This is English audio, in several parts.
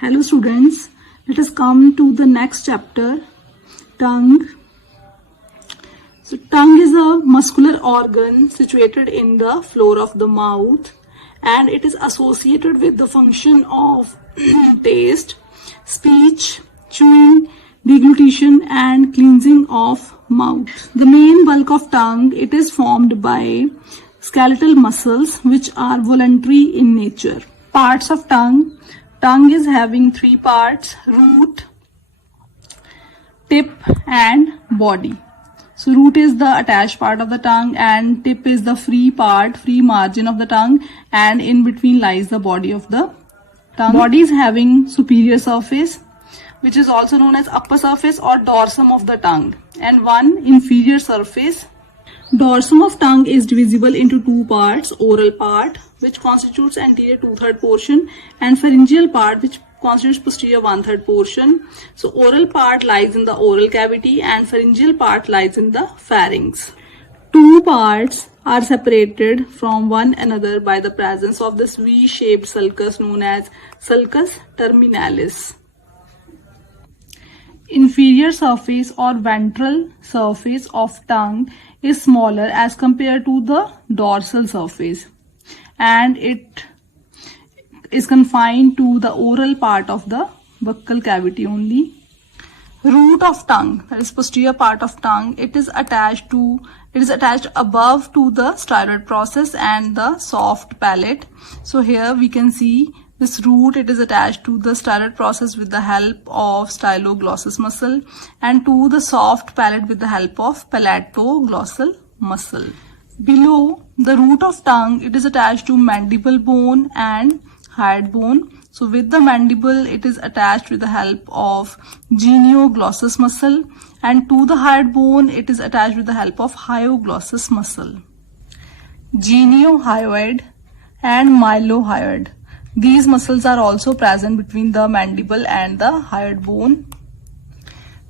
Hello students, let us come to the next chapter, tongue. So tongue is a muscular organ situated in the floor of the mouth, and it is associated with the function of taste, speech, chewing, deglutition and cleansing of mouth. The main bulk of tongue, it is formed by skeletal muscles which are voluntary in nature. Parts of tongue. Tongue is having three parts: root, tip and body. So root is the attached part of the tongue and tip is the free margin of the tongue, and in between lies the body of the tongue. Body is having superior surface, which is also known as upper surface or dorsum of the tongue, and one inferior surface. Dorsum of tongue is divisible into two parts: oral part, which constitutes anterior 2/3 portion, and pharyngeal part, which constitutes posterior 1/3 portion. So oral part lies in the oral cavity and pharyngeal part lies in the pharynx. Two parts are separated from one another by the presence of this V-shaped sulcus known as sulcus terminalis. Inferior surface or ventral surface of tongue is smaller as compared to the dorsal surface, and it is confined to the oral part of the buccal cavity only. Root of tongue, that is posterior part of tongue, it is attached above to the styloid process and the soft palate. So here we can see this root, it is attached to the styloid process with the help of styloglossus muscle, and to the soft palate with the help of palatoglossal muscle. Below the root of tongue, it is attached to mandible bone and hyoid bone. So with the mandible, it is attached with the help of genioglossus muscle, and to the hyoid bone, it is attached with the help of hyoglossus muscle. Geniohyoid and mylohyoid. These muscles are also present between the mandible and the hyoid bone.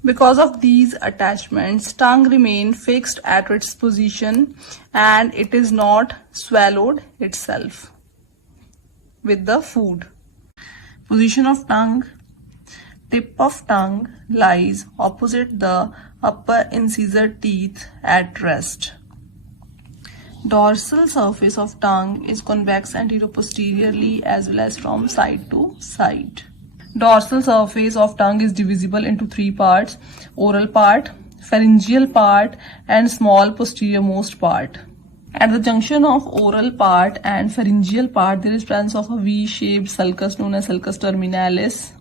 Because of these attachments, tongue remains fixed at its position and it is not swallowed itself with the food. Position of tongue. Tip of tongue lies opposite the upper incisor teeth at rest. Dorsal surface of tongue is convex anteroposteriorly as well as from side to side. Dorsal surface of tongue is divisible into three parts: oral part, pharyngeal part and small posteriormost part. At the junction of oral part and pharyngeal part, there is presence of a V-shaped sulcus known as sulcus terminalis.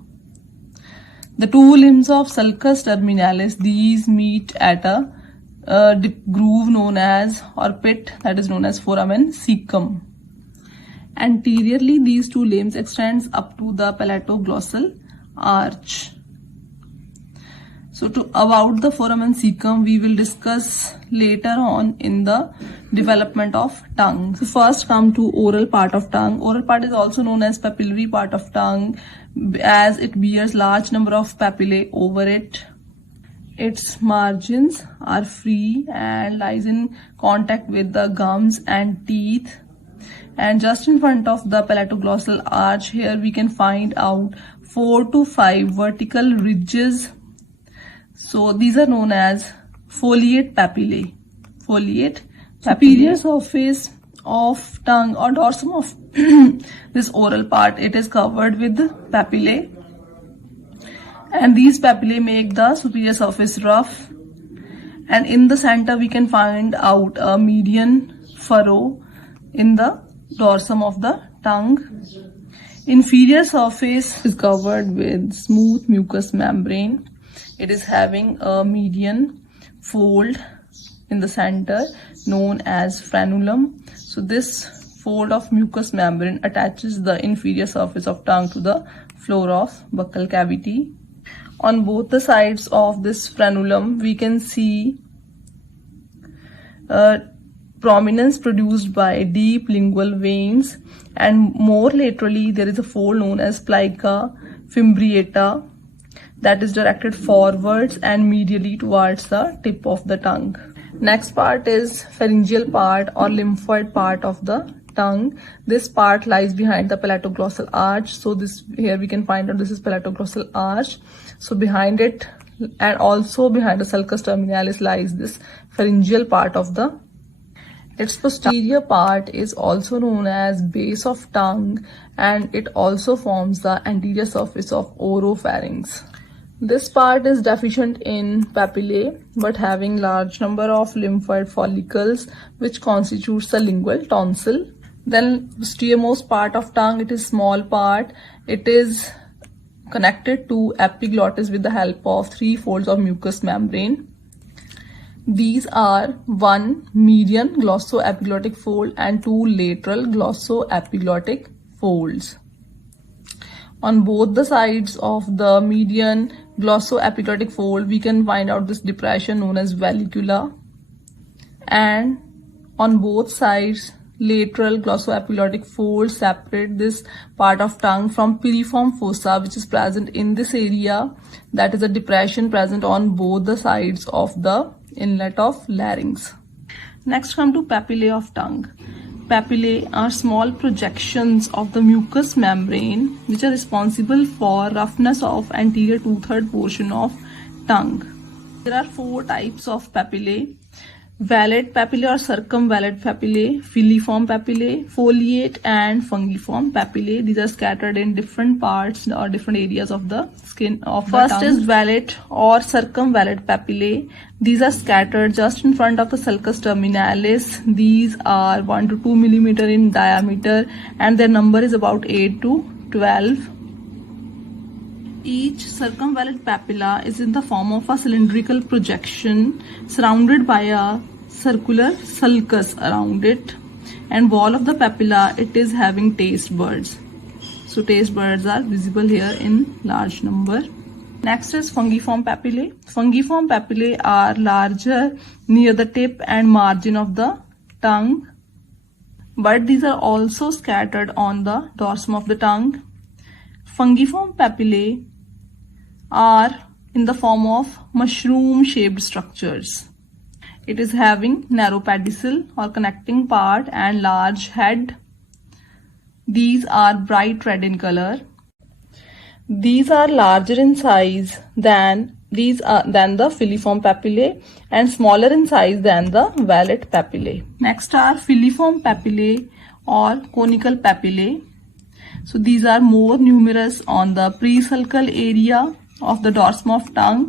The two limbs of sulcus terminalis, these meet at a groove known as, or pit, that is known as foramen caecum. Anteriorly, these two limbs extends up to the palatoglossal arch. So about the foramen caecum, we will discuss later on in the development of tongue. So first come to oral part of tongue. Oral part is also known as papillary part of tongue, as it bears large number of papillae over it. Its margins are free and lies in contact with the gums and teeth. And just in front of the palatoglossal arch, here we can find out 4 to 5 vertical ridges. So these are known as foliate papillae. Foliate superior surface of tongue or dorsum of this oral part, it is covered with papillae. And these papillae make the superior surface rough, and in the center we can find out a median furrow in the dorsum of the tongue. Inferior surface is covered with smooth mucous membrane. It is having a median fold in the center known as frenulum. So this fold of mucous membrane attaches the inferior surface of tongue to the floor of buccal cavity. On both the sides of this frenulum, we can see prominence produced by deep lingual veins, and more laterally there is a fold known as plica fimbriata that is directed forwards and medially towards the tip of the tongue. Next part is pharyngeal part or lymphoid part of the tongue. This part lies behind the palatoglossal arch. So this here we can find out this is palatoglossal arch. So behind it and also behind the sulcus terminalis lies this pharyngeal part of the. Its posterior part is also known as base of tongue, and it also forms the anterior surface of oropharynx. This part is deficient in papillae but having large number of lymphoid follicles which constitutes the lingual tonsil. Then posteriormost part of tongue, it is small part. It is connected to epiglottis with the help of 3 folds of mucous membrane. These are 1 median glossoepiglottic fold and 2 lateral glossoepiglottic folds. On both the sides of the median glossoepiglottic fold, we can find out this depression known as vallicula. And on both sides, lateral glossoepiglottic folds separate this part of tongue from piriform fossa, which is present in this area. That is a depression present on both the sides of the inlet of larynx. Next, come to papillae of tongue. Papillae are small projections of the mucous membrane which are responsible for roughness of anterior 2/3 portion of tongue. There are 4 types of papillae: valid papillae or circumvallate papillae, filiform papillae, foliate and fungiform papillae. These are scattered in different parts or different areas of the skin of the tongue. First is valid or circumvallate papillae. These are scattered just in front of the sulcus terminalis. These are 1 to 2 millimeter in diameter and their number is about 8 to 12. Each circumvallate papilla is in the form of a cylindrical projection surrounded by a circular sulcus around it, and wall of the papilla, it is having taste buds. So taste buds are visible here in large number. Next is fungiform papillae. Fungiform papillae are larger near the tip and margin of the tongue, but these are also scattered on the dorsum of the tongue. Fungiform papillae are in the form of mushroom shaped structures. It is having narrow pedicel or connecting part and large head. These are bright red in color. These are larger in size than the filiform papillae and smaller in size than the valid papillae. Next are filiform papillae or conical papillae. So these are more numerous on the presulcal area of the dorsum of tongue,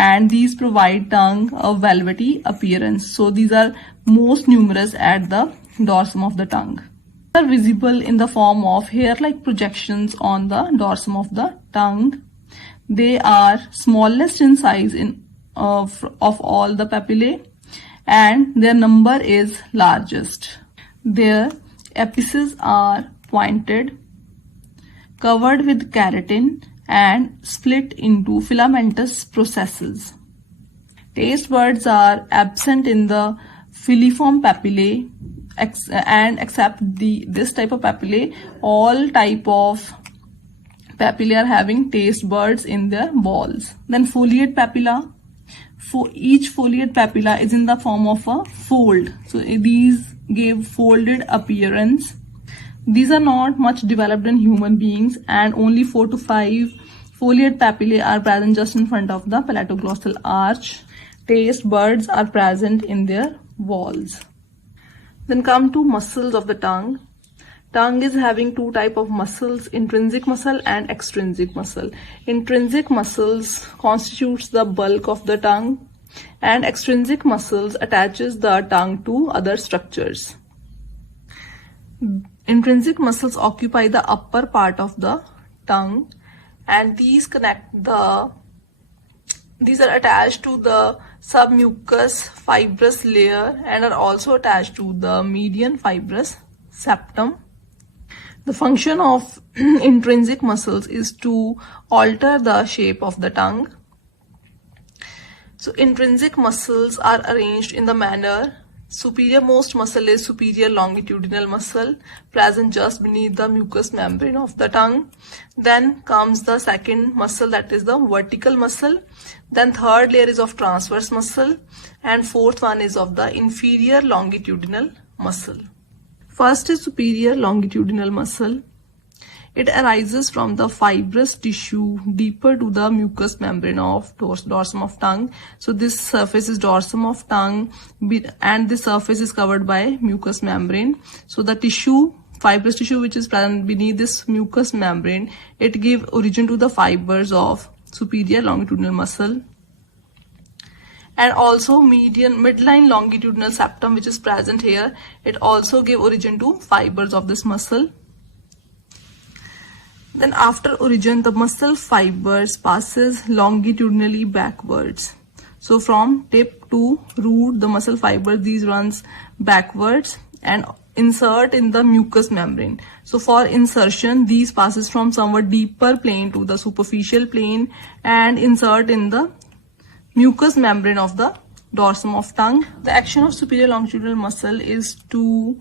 and these provide tongue a velvety appearance. So these are most numerous at the dorsum of the tongue. They are visible in the form of hair-like projections on the dorsum of the tongue. They are smallest in size of all the papillae, and their number is largest. Their apices are pointed, covered with keratin and split into filamentous processes. Taste buds are absent in the filiform papillae, and except this type of papillae, all type of papillae are having taste buds in their balls. Then foliate papilla. Each foliate papilla is in the form of a fold. So these give folded appearance. These are not much developed in human beings, and only 4 to 5 foliate papillae are present just in front of the palatoglossal arch. Taste buds are present in their walls. Then come to muscles of the tongue. Tongue is having 2 types of muscles: intrinsic muscle and extrinsic muscle. Intrinsic muscles constitutes the bulk of the tongue, and extrinsic muscles attaches the tongue to other structures. Intrinsic muscles occupy the upper part of the tongue, and these are attached to the submucous fibrous layer and are also attached to the median fibrous septum. The function of intrinsic muscles is to alter the shape of the tongue. So intrinsic muscles are arranged in the manner: superiormost muscle is superior longitudinal muscle, present just beneath the mucous membrane of the tongue. Then comes the second muscle, that is the vertical muscle. Then third layer is of transverse muscle, and fourth one is of the inferior longitudinal muscle. First is superior longitudinal muscle. It arises from the fibrous tissue deeper to the mucous membrane of dorsum of tongue. So this surface is dorsum of tongue and this surface is covered by mucous membrane. So the tissue, fibrous tissue which is present beneath this mucous membrane, it gives origin to the fibers of superior longitudinal muscle. And also midline longitudinal septum which is present here, it also gives origin to fibers of this muscle. Then after origin, the muscle fibers passes longitudinally backwards. So from tip to root, the muscle fiber, these runs backwards and insert in the mucous membrane. So for insertion, these passes from somewhat deeper plane to the superficial plane and insert in the mucous membrane of the dorsum of tongue. The action of superior longitudinal muscle is to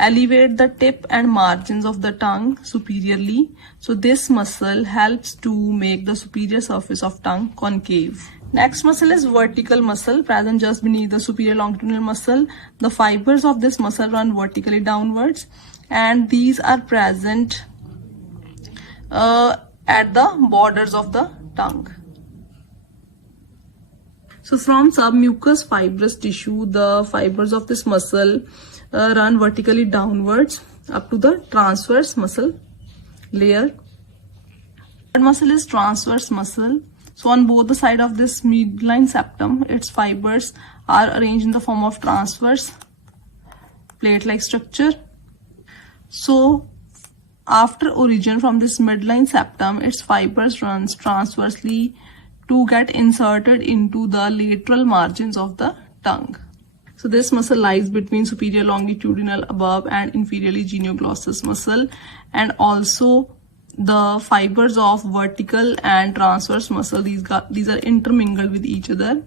elevate the tip and margins of the tongue superiorly. So this muscle helps to make the superior surface of tongue concave. Next muscle is vertical muscle, present just beneath the superior longitudinal muscle. The fibers of this muscle run vertically downwards and these are present at the borders of the tongue. So from submucous fibrous tissue, the fibers of this muscle run vertically downwards up to the transverse muscle layer. Third muscle is transverse muscle. So on both the side of this midline septum, its fibers are arranged in the form of transverse plate-like structure. So after origin from this midline septum, its fibers runs transversely to get inserted into the lateral margins of the tongue. So this muscle lies between superior longitudinal above and inferiorly genioglossus muscle, and also the fibers of vertical and transverse muscle, these are intermingled with each other.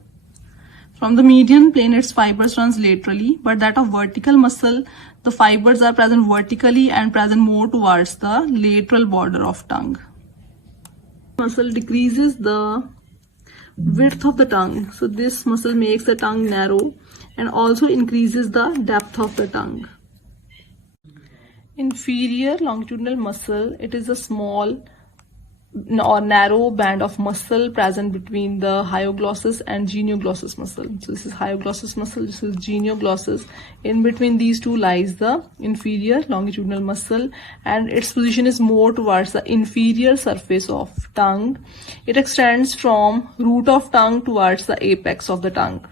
From the median plane, its fibers runs laterally, but that of vertical muscle, the fibers are present vertically and present more towards the lateral border of tongue. Muscle decreases the width of the tongue. So this muscle makes the tongue narrow and also increases the depth of the tongue. Inferior longitudinal muscle, it is a small or narrow band of muscle present between the hyoglossus and genioglossus muscle. So this is hyoglossus muscle, this is genioglossus. In between these two lies the inferior longitudinal muscle, and its position is more towards the inferior surface of tongue. It extends from root of tongue towards the apex of the tongue.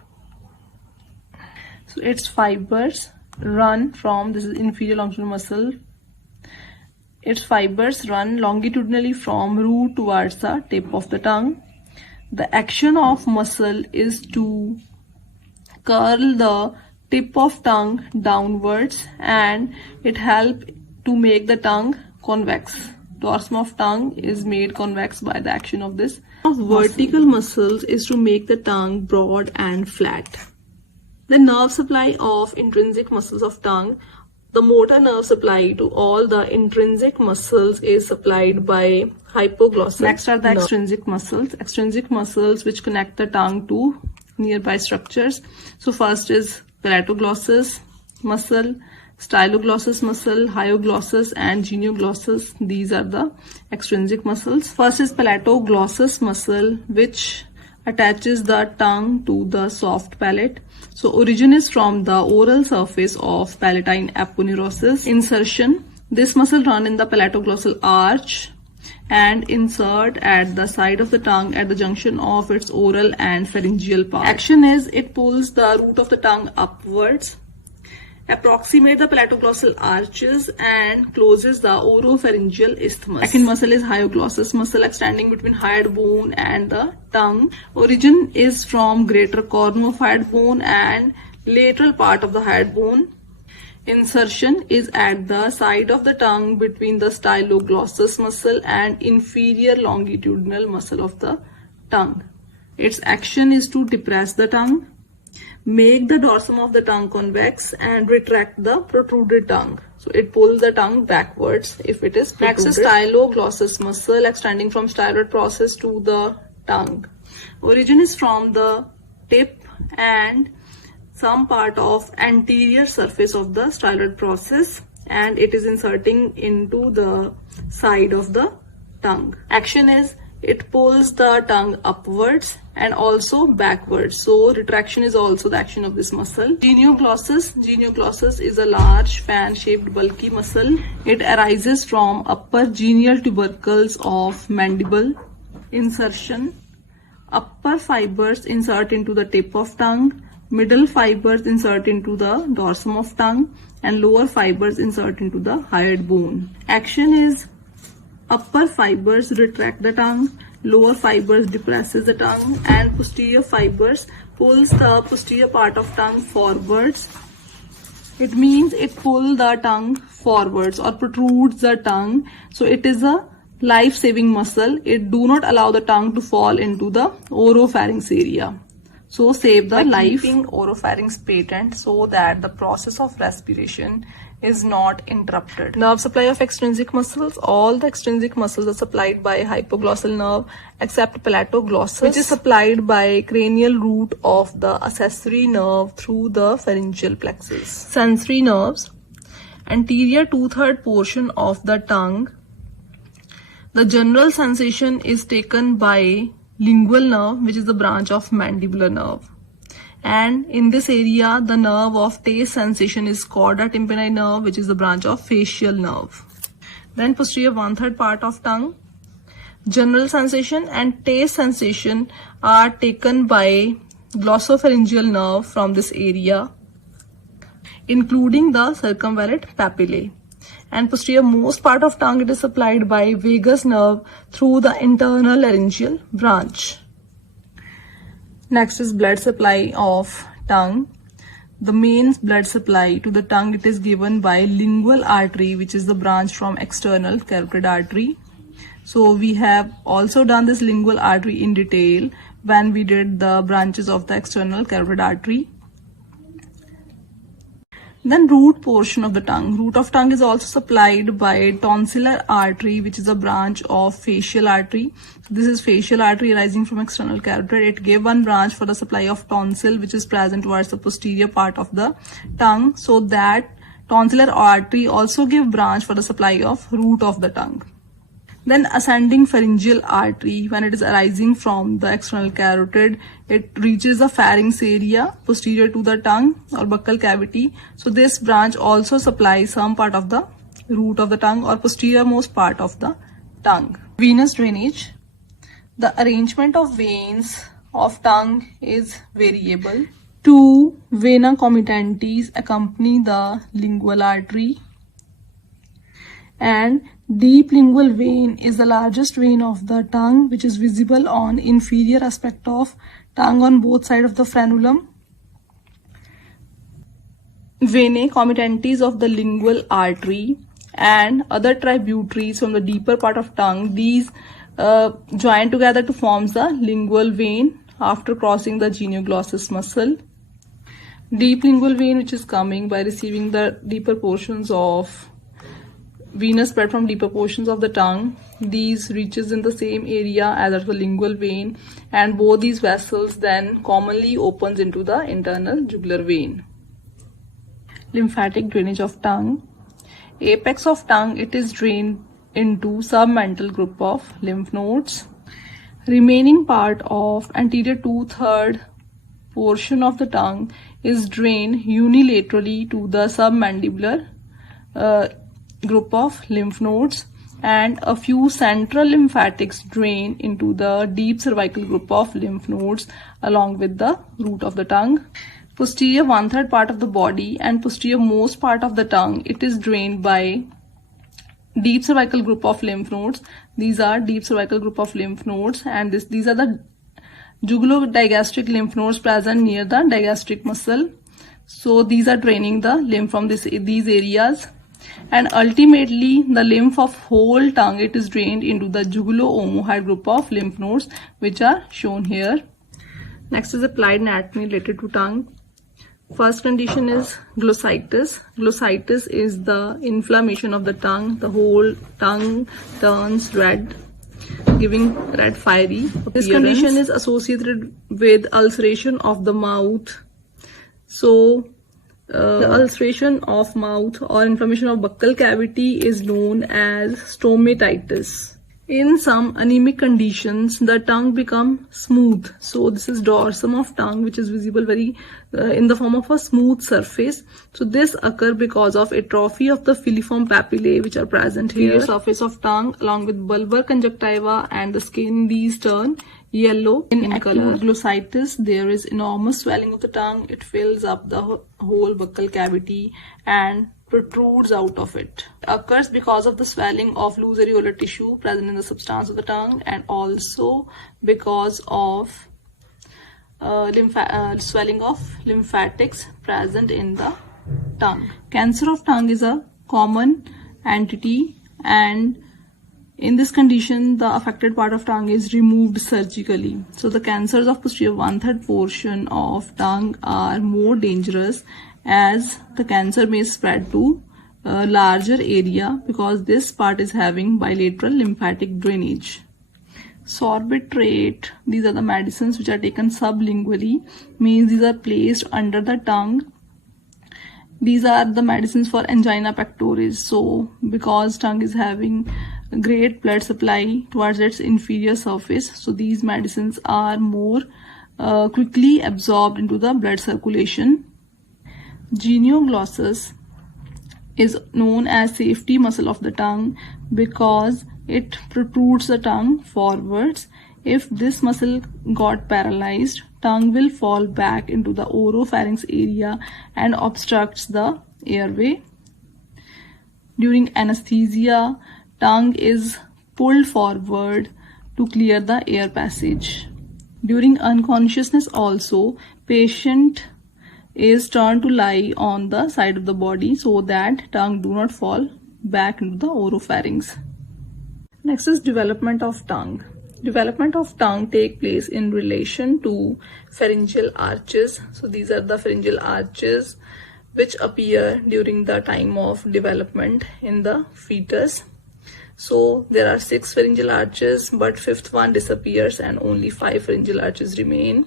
So its fibers run from, this is inferior longitudinal muscle, its fibers run longitudinally from root towards the tip of the tongue. The action of muscle is to curl the tip of tongue downwards, and it helps to make the tongue convex. Dorsum of tongue is made convex by the action of this. Vertical muscles is to make the tongue broad and flat. The nerve supply of intrinsic muscles of tongue. The motor nerve supply to all the intrinsic muscles is supplied by hypoglossal. Next are the extrinsic muscles. Extrinsic muscles which connect the tongue to nearby structures. So first is palatoglossus muscle, styloglossus muscle, hyoglossus and genioglossus. These are the extrinsic muscles. First is palatoglossus muscle, which attaches the tongue to the soft palate. So origin is from the oral surface of palatine aponeurosis. Insertion, this muscle run in the palatoglossal arch and insert at the side of the tongue at the junction of its oral and pharyngeal part. Action is it pulls the root of the tongue upwards, approximate the palatoglossal arches and closes the oropharyngeal isthmus. Second muscle is hyoglossus muscle, extending between hyoid bone and the tongue. Origin is from greater cornu of hyoid bone and lateral part of the hyoid bone. Insertion is at the side of the tongue between the styloglossus muscle and inferior longitudinal muscle of the tongue. Its action is to depress the tongue, make the dorsum of the tongue convex and retract the protruded tongue. So it pulls the tongue backwards if it is protruded. Next is styloglossus muscle, extending from styloid process to the tongue. Origin is from the tip and some part of anterior surface of the styloid process. and it is inserting into the side of the tongue. Action is it pulls the tongue upwards and also backwards. So retraction is also the action of this muscle. Genioglossus. Genioglossus is a large fan-shaped bulky muscle. It arises from upper genial tubercles of mandible. Insertion. Upper fibers insert into the tip of tongue. Middle fibers insert into the dorsum of tongue, and lower fibers insert into the hyoid bone. Action is upper fibers retract the tongue, lower fibers depresses the tongue, and posterior fibers pulls the posterior part of tongue forwards. It means it pulls the tongue forwards or protrudes the tongue. So it is a life-saving muscle. It do not allow the tongue to fall into the oropharynx area. So save the life. Keeping oropharynx patent so that the process of respiration is not interrupted. Nerve supply of extrinsic muscles. All the extrinsic muscles are supplied by hypoglossal nerve except palatoglossus, which is supplied by cranial root of the accessory nerve through the pharyngeal plexus. Sensory nerves. Anterior 2/3 portion of the tongue. The general sensation is taken by lingual nerve, which is the branch of mandibular nerve. And in this area, the nerve of taste sensation is chorda tympani nerve, which is the branch of facial nerve. Then posterior 1/3 part of tongue. General sensation and taste sensation are taken by glossopharyngeal nerve from this area, including the circumvallate papillae. And posterior most part of tongue, it is supplied by vagus nerve through the internal laryngeal branch. Next is blood supply of tongue. The main blood supply to the tongue, it is given by lingual artery, which is the branch from external carotid artery. So we have also done this lingual artery in detail when we did the branches of the external carotid artery. Then root portion of the tongue. Root of tongue is also supplied by tonsillar artery, which is a branch of facial artery. So this is facial artery arising from external carotid. It gave one branch for the supply of tonsil, which is present towards the posterior part of the tongue. So that tonsillar artery also give branch for the supply of root of the tongue. Then ascending pharyngeal artery, when it is arising from the external carotid, it reaches the pharynx area posterior to the tongue or buccal cavity. So this branch also supplies some part of the root of the tongue or posterior most part of the tongue. Venous drainage. The arrangement of veins of tongue is variable. Two vena comitanthes accompany the lingual artery, and deep lingual vein is the largest vein of the tongue, which is visible on inferior aspect of tongue on both sides of the frenulum. Venae comitanthes of the lingual artery and other tributaries from the deeper part of tongue, these join together to form the lingual vein after crossing the genioglossus muscle. Deep lingual vein, which is coming by receiving the deeper portions of venous blood from deeper portions of the tongue. These reaches in the same area as the lingual vein, and both these vessels then commonly opens into the internal jugular vein. Lymphatic drainage of tongue. Apex of tongue, it is drained into submental group of lymph nodes. Remaining part of anterior 2/3 portion of the tongue is drained unilaterally to the submandibular group of lymph nodes, and a few central lymphatics drain into the deep cervical group of lymph nodes along with the root of the tongue. Posterior 1/3 part of the body and posterior most part of the tongue, it is drained by deep cervical group of lymph nodes. These are deep cervical group of lymph nodes, and these are the jugulodigastric lymph nodes present near the digastric muscle. So these are draining the lymph from these areas. And ultimately, the lymph of whole tongue, it is drained into the jugulo-omohyoid group of lymph nodes, which are shown here. Next is applied anatomy related to tongue. First condition is glossitis. Glossitis is the inflammation of the tongue. The whole tongue turns red, giving red fiery appearance. This condition is associated with ulceration of the mouth. So The ulceration of mouth or inflammation of buccal cavity is known as stomatitis. In some anemic conditions, the tongue become smooth. So this is dorsum of tongue, which is visible very in the form of a smooth surface. So this occur because of atrophy of the filiform papillae, which are present here. The surface of tongue, along with bulbar conjunctiva and the skin, these turn yellow in color. Glossitis, there is enormous swelling of the tongue. It fills up the whole buccal cavity and protrudes out of it. It occurs because of the swelling of loose areolar tissue present in the substance of the tongue, and also because of swelling of lymphatics present in the tongue. Cancer of tongue is a common entity, and in this condition, the affected part of tongue is removed surgically. So the cancers of posterior 1/3 portion of tongue are more dangerous, as the cancer may spread to a larger area because this part is having bilateral lymphatic drainage. Sorbitrate, these are the medicines which are taken sublingually, means these are placed under the tongue. These are the medicines for angina pectoris. So because tongue is having great blood supply towards its inferior surface, so these medicines are more quickly absorbed into the blood circulation. Genioglossus is known as safety muscle of the tongue because it protrudes the tongue forwards. If this muscle got paralyzed, tongue will fall back into the oropharynx area and obstructs the airway. During anesthesia, tongue is pulled forward to clear the air passage. During unconsciousness also, patient is turned to lie on the side of the body so that tongue do not fall back into the oropharynx. Next is development of tongue. Development of tongue take place in relation to pharyngeal arches. So these are the pharyngeal arches which appear during the time of development in the fetus. So there are 6 pharyngeal arches, but 5th one disappears and only 5 pharyngeal arches remain.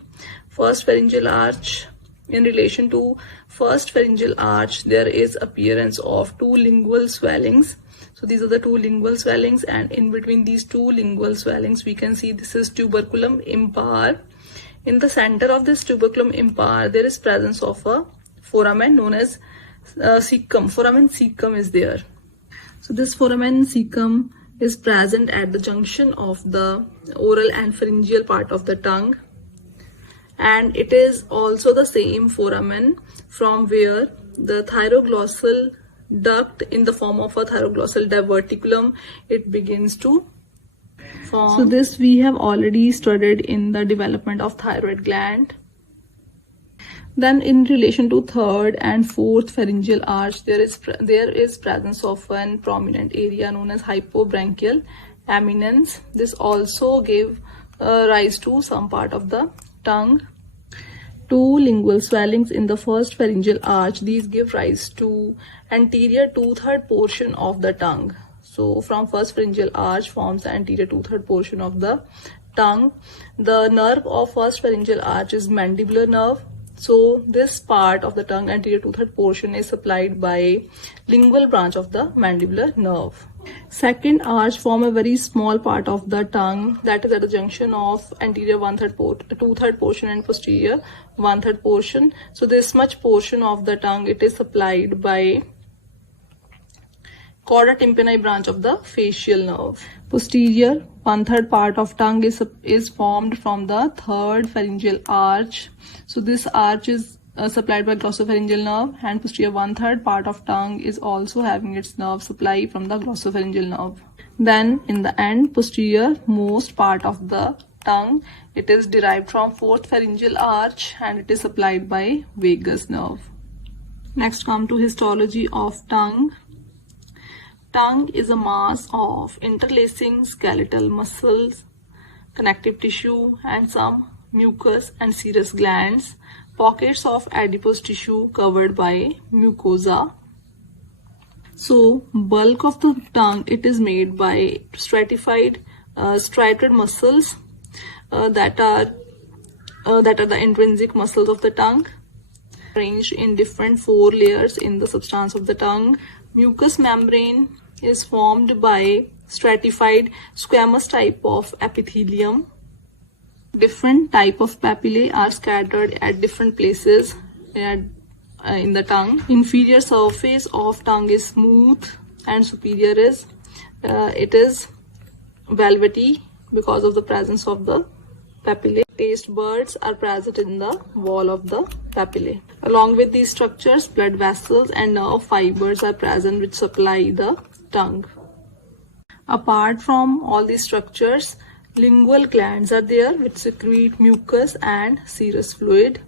First pharyngeal arch. In relation to first pharyngeal arch, there is appearance of 2 lingual swellings. So these are the 2 lingual swellings, and in between these 2 lingual swellings, we can see this is tuberculum impar. In the center of this tuberculum impar, there is presence of a foramen known as cecum. Foramen cecum is there. So this foramen cecum is present at the junction of the oral and pharyngeal part of the tongue. And it is also the same foramen from where the thyroglossal duct in the form of a thyroglossal diverticulum, it begins to form. So this we have already studied in the development of thyroid gland. Then in relation to 3rd and 4th pharyngeal arch, there is presence of one prominent area known as hypobranchial eminence. This also gave rise to some part of the tongue. 2 lingual swellings in the first pharyngeal arch. These give rise to anterior 2/3 portion of the tongue. So from first pharyngeal arch forms the anterior 2/3 portion of the tongue. The nerve of first pharyngeal arch is mandibular nerve. So this part of the tongue, anterior 2/3 portion, is supplied by lingual branch of the mandibular nerve. Second arch form a very small part of the tongue, that is at the junction of anterior 2/3 portion and posterior 1/3 portion. So this much portion of the tongue, it is supplied by chorda tympani branch of the facial nerve. Posterior 1/3 part of tongue is formed from the 3rd pharyngeal arch. So this arch is supplied by glossopharyngeal nerve, and posterior 1/3 part of tongue is also having its nerve supply from the glossopharyngeal nerve. Then in the end, posterior most part of the tongue, it is derived from 4th pharyngeal arch and it is supplied by vagus nerve. Next come to histology of tongue. Tongue is a mass of interlacing skeletal muscles, connective tissue, and some mucus and serous glands, pockets of adipose tissue covered by mucosa. So bulk of the tongue, it is made by stratified striated muscles that are the intrinsic muscles of the tongue. arranged in different 4 layers in the substance of the tongue. Mucous membrane is formed by stratified squamous type of epithelium. Different type of papillae are scattered at different places in the tongue. Inferior surface of tongue is smooth and superior is it is velvety because of the presence of the papillae. Taste buds are present in the wall of the papillae. Along with these structures, blood vessels and nerve fibers are present which supply the tongue. Apart from all these structures, lingual glands are there which secrete mucus and serous fluid.